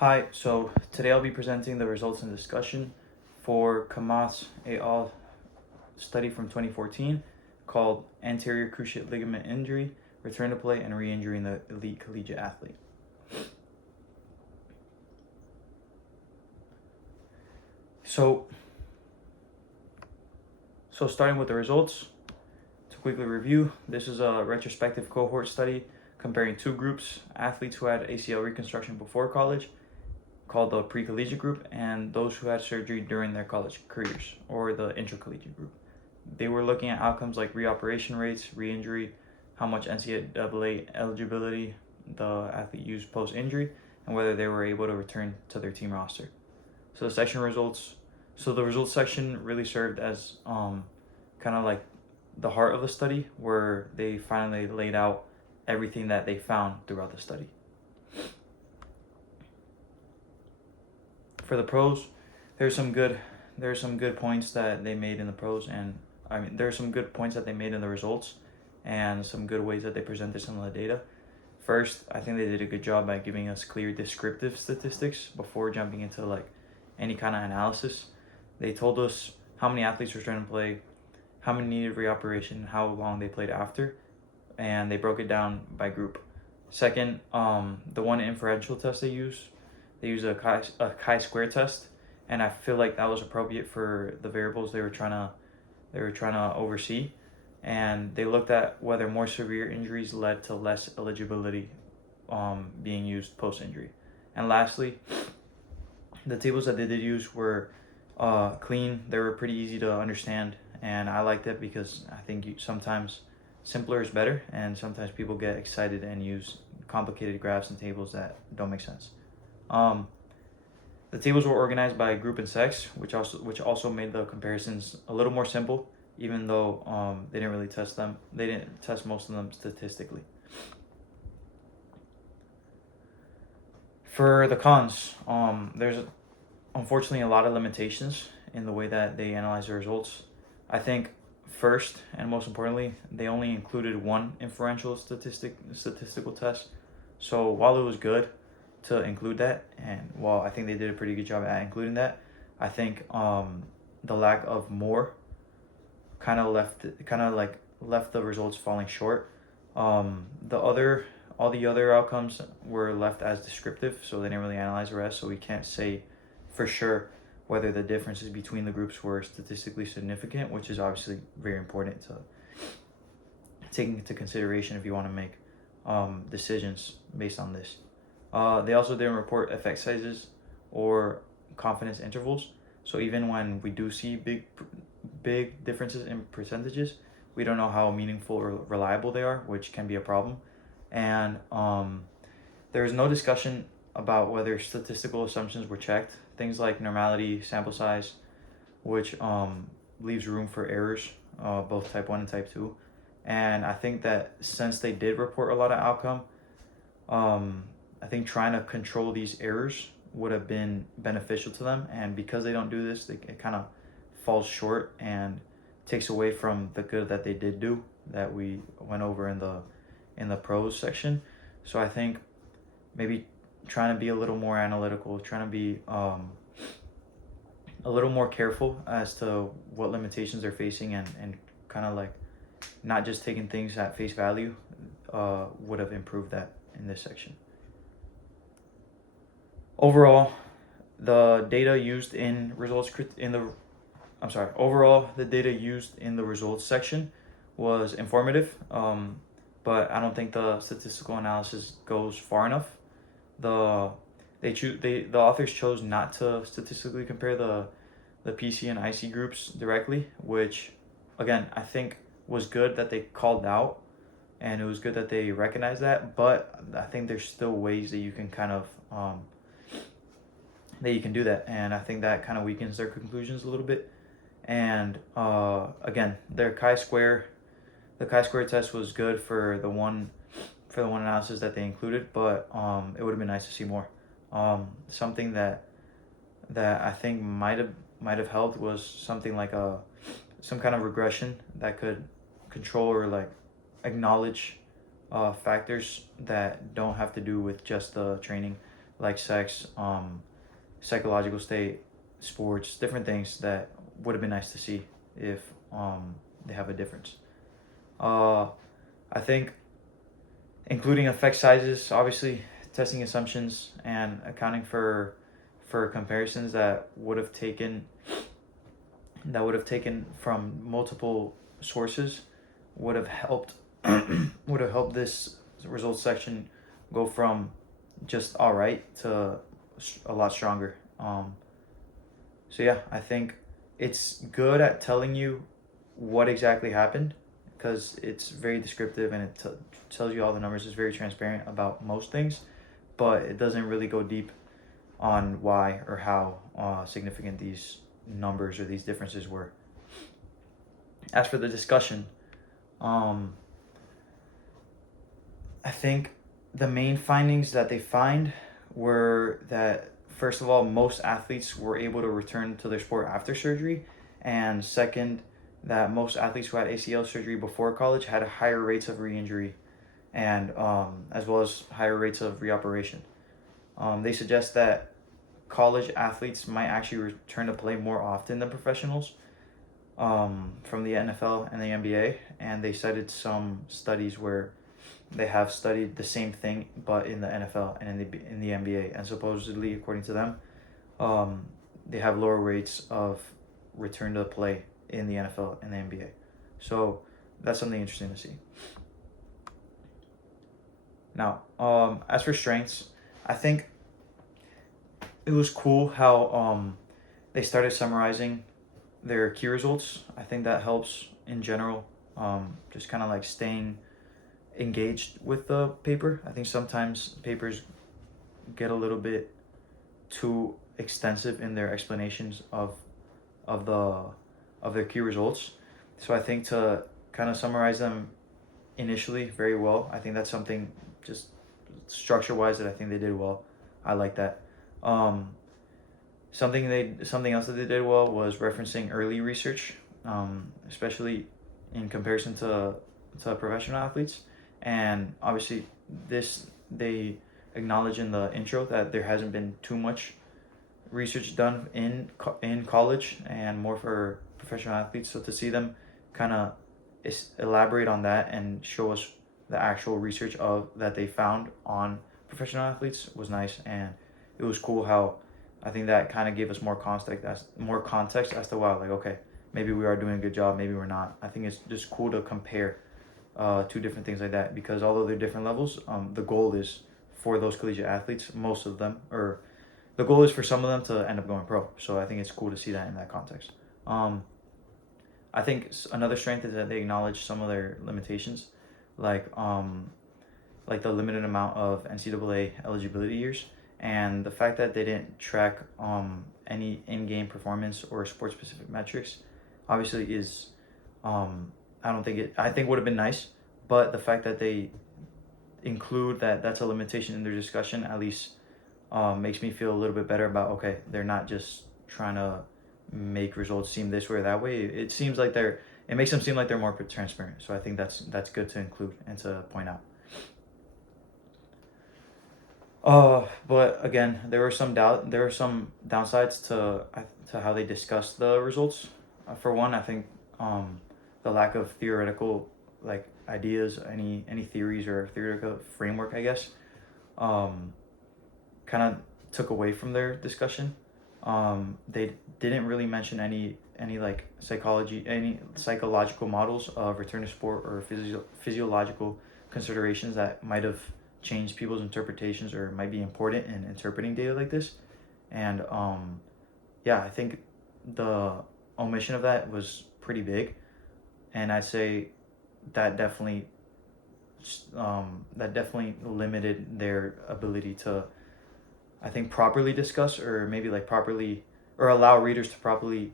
Hi, so today I'll be presenting the results and discussion for Kamath's et al. Study from 2014 called Anterior Cruciate Ligament Injury, Return to Play, and Re-Injury in the Elite Collegiate Athlete. So starting with the results, to quickly review, this is a retrospective cohort study comparing two groups, athletes who had ACL reconstruction before college, called the pre-collegiate group, and those who had surgery during their college careers, or the intercollegiate group. They were looking at outcomes like reoperation rates, re-injury, how much NCAA eligibility the athlete used post-injury, and whether they were able to return to their team roster. So the section results. So the results section really served as kind of like the heart of the study, where they finally laid out everything that they found throughout the study. For the pros, there's some good points that they made in the pros, and there's some good points that they made in the results, and some good ways that they presented some of the data. First, I think they did a good job by giving us clear descriptive statistics before jumping into like any kind of analysis. They told us how many athletes were trying to play, how many needed reoperation, how long they played after, and they broke it down by group. Second, the one inferential test they use a chi-square test, and I feel like that was appropriate for the variables they were trying to oversee. And they looked at whether more severe injuries led to less eligibility being used post-injury. And lastly, the tables that they did use were clean. They were pretty easy to understand, and I liked it because I think sometimes simpler is better, and sometimes people get excited and use complicated graphs and tables that don't make sense. The tables were organized by group and sex, which also made the comparisons a little more simple, even though they didn't really test them. They didn't test most of them statistically. For the cons, there's unfortunately a lot of limitations in the way that they analyze the results. I think first and most importantly, they only included one inferential statistical test. So while it was good to include that, and while I think they did a pretty good job at including that, I think the lack of more kind of left the results falling short. All the other outcomes were left as descriptive, so they didn't really analyze the rest, so we can't say for sure whether the differences between the groups were statistically significant, which is obviously very important to take into consideration if you want to make decisions based on this. They also didn't report effect sizes or confidence intervals. So even when we do see big differences in percentages, we don't know how meaningful or reliable they are, which can be a problem. And there's no discussion about whether statistical assumptions were checked. Things like normality, sample size, which leaves room for errors, both type 1 and type 2. And I think that since they did report a lot of outcome, I think trying to control these errors would have been beneficial to them. And because they don't do this, it kind of falls short and takes away from the good that they did do that we went over in the pros section. So I think maybe trying to be a little more analytical, trying to be a little more careful as to what limitations they're facing, and kind of like not just taking things at face value would have improved that in this section. Overall, the data used in the data used in the results section was informative, but I don't think the statistical analysis goes far enough. The authors chose not to statistically compare the PC and IC groups directly, which again I think was good that they called out, and it was good that they recognized that. But I think there's still ways that you can kind of do that, and I think that kind of weakens their conclusions a little bit. And again, the chi-square test was good for the one analysis that they included, but it would have been nice to see more. Something that I think might have helped was something like some kind of regression that could control or like acknowledge factors that don't have to do with just the training, like sex, psychological state, sports, different things that would have been nice to see if they have a difference. Uh, I think including effect sizes, obviously testing assumptions and accounting for comparisons that would have taken from multiple sources would have helped would have helped this results section go from just all right to a lot stronger. So yeah, I think it's good at telling you what exactly happened because it's very descriptive and tells you all the numbers. It's very transparent about most things, but it doesn't really go deep on why or how significant these numbers or these differences were. As for the discussion, um, I think the main findings that they find were that first of all, most athletes were able to return to their sport after surgery, and second, that most athletes who had ACL surgery before college had higher rates of re-injury, and as well as higher rates of reoperation. They suggest that college athletes might actually return to play more often than professionals from the NFL and the NBA, and they cited some studies where they have studied the same thing but in the NFL and in the NBA, and supposedly according to them, they have lower rates of return to play in the NFL and the NBA. So that's something interesting to see. Now, as for strengths, I think it was cool how they started summarizing their key results. I think that helps in general, just kind of like staying engaged with the paper. I think sometimes papers get a little bit too extensive in their explanations of the of their key results. So I think to kind of summarize them initially very well, I think that's something just structure wise that I think they did well. I like that. Um, something else that they did well was referencing early research, especially in comparison to professional athletes, and obviously this they acknowledge in the intro that there hasn't been too much research done in college and more for professional athletes. So to see them kind of elaborate on that and show us the actual research of that they found on professional athletes was nice, and it was cool how I think that kind of gave us more context as to wow, like okay, maybe we are doing a good job, maybe we're not. I think it's just cool to compare two different things like that because although they're different levels, the goal is for those collegiate athletes, most of them, or the goal is for some of them to end up going pro. So I think it's cool to see that in that context. I think another strength is that they acknowledge some of their limitations, like the limited amount of NCAA eligibility years, and the fact that they didn't track any in-game performance or sport-specific metrics, obviously is I think would have been nice, but the fact that they include that's a limitation in their discussion at least makes me feel a little bit better about okay, they're not just trying to make results seem this way or that way. It seems like it makes them seem like they're more transparent. So I think that's good to include and to point out. But again, there were some downsides to how they discussed the results. For one, I think the lack of theoretical like ideas, any theories or theoretical framework, I guess, kind of took away from their discussion. They didn't really mention any like any psychological models of return to sport or physiological considerations that might have changed people's interpretations or might be important in interpreting data like this. And yeah, I think the omission of that was pretty big, and I'd say that definitely limited their ability to, I think, properly discuss or maybe like properly or allow readers to properly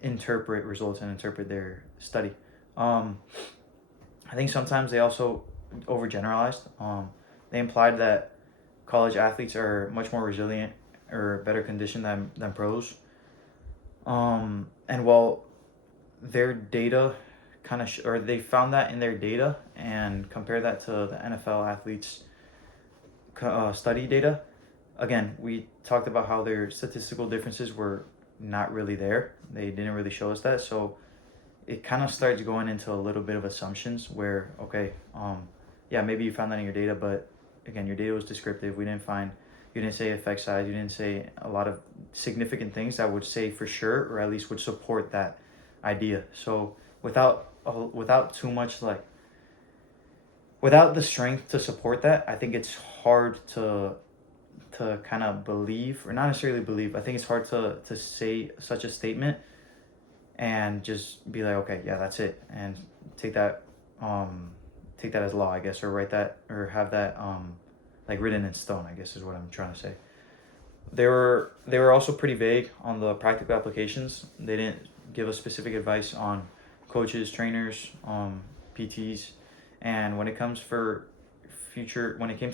interpret results and interpret their study. I think sometimes they also overgeneralized. They implied that college athletes are much more resilient or better conditioned than pros. And while their data or they found that in their data and compare that to the NFL athletes study data, again, we talked about how their statistical differences were not really there. They didn't really show us that. So it kind of starts going into a little bit of assumptions where, okay, yeah, maybe you found that in your data, but again, your data was descriptive. You didn't say effect size, you didn't say a lot of significant things that would say for sure, or at least would support that idea. So without too much like, without the strength to support that, I think it's hard to kind of believe, or not necessarily believe. I think it's hard to say such a statement and just be like, okay, yeah, that's it, and take that um take that as law, I guess, or write that, or have that like written in stone, I guess is what I'm trying to say. They were also pretty vague on the practical applications. They didn't give us specific advice on coaches, trainers, PTs, and when it came to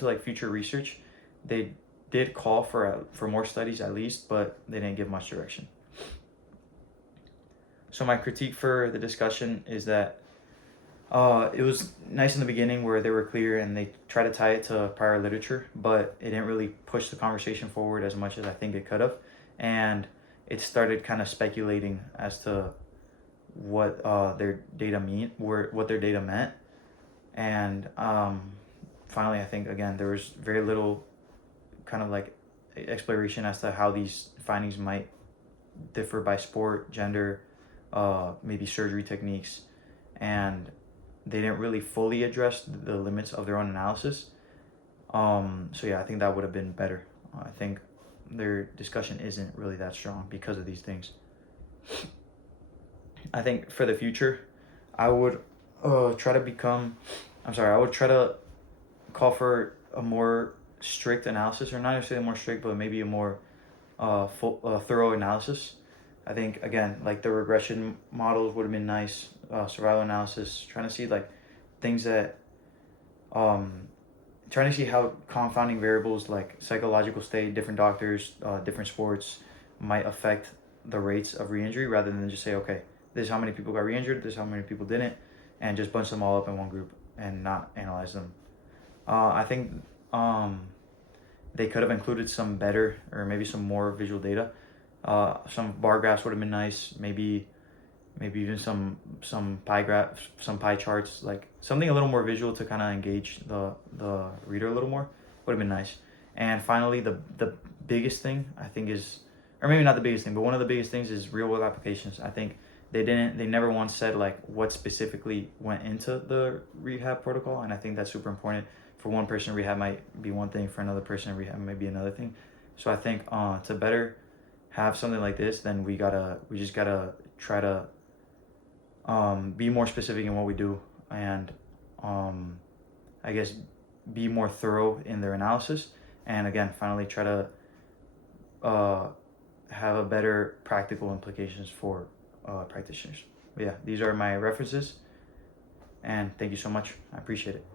like future research, they did call for more studies at least, but they didn't give much direction. So my critique for the discussion is that it was nice in the beginning where they were clear and they tried to tie it to prior literature, but it didn't really push the conversation forward as much as I think it could have. And it started kind of speculating as to what what their data meant. And finally, I think, again, there was very little kind of like exploration as to how these findings might differ by sport, gender, maybe surgery techniques, and they didn't really fully address the limits of their own analysis. So yeah, I think that would have been better. I think their discussion isn't really that strong because of these things. I think for the future, I would try to become. I'm sorry. I would try to call for a more strict analysis, or not necessarily more strict, but maybe a more thorough analysis. I think, again, like the regression models would have been nice. Survival analysis, trying to see like things that, trying to see how confounding variables like psychological state, different doctors, different sports might affect the rates of re-injury, rather than just say, okay, this is how many people got re-injured, this is how many people didn't, and just bunch them all up in one group and not analyze them. I think they could have included some better, or maybe some more visual data. Some bar graphs would have been nice. Maybe even some pie graphs, some pie charts, like something a little more visual to kind of engage the reader a little more would have been nice. And finally, the biggest thing I think is, or maybe not the biggest thing, but one of the biggest things is real world applications. I think they never once said like what specifically went into the rehab protocol, and I think that's super important. For one person, rehab might be one thing. For another person, rehab might be another thing. So I think to better have something like this, then we just gotta try to be more specific in what we do, and I guess be more thorough in their analysis, and again, finally try to have a better practical implications for practitioners. But yeah, these are my references, and thank you so much. I appreciate it.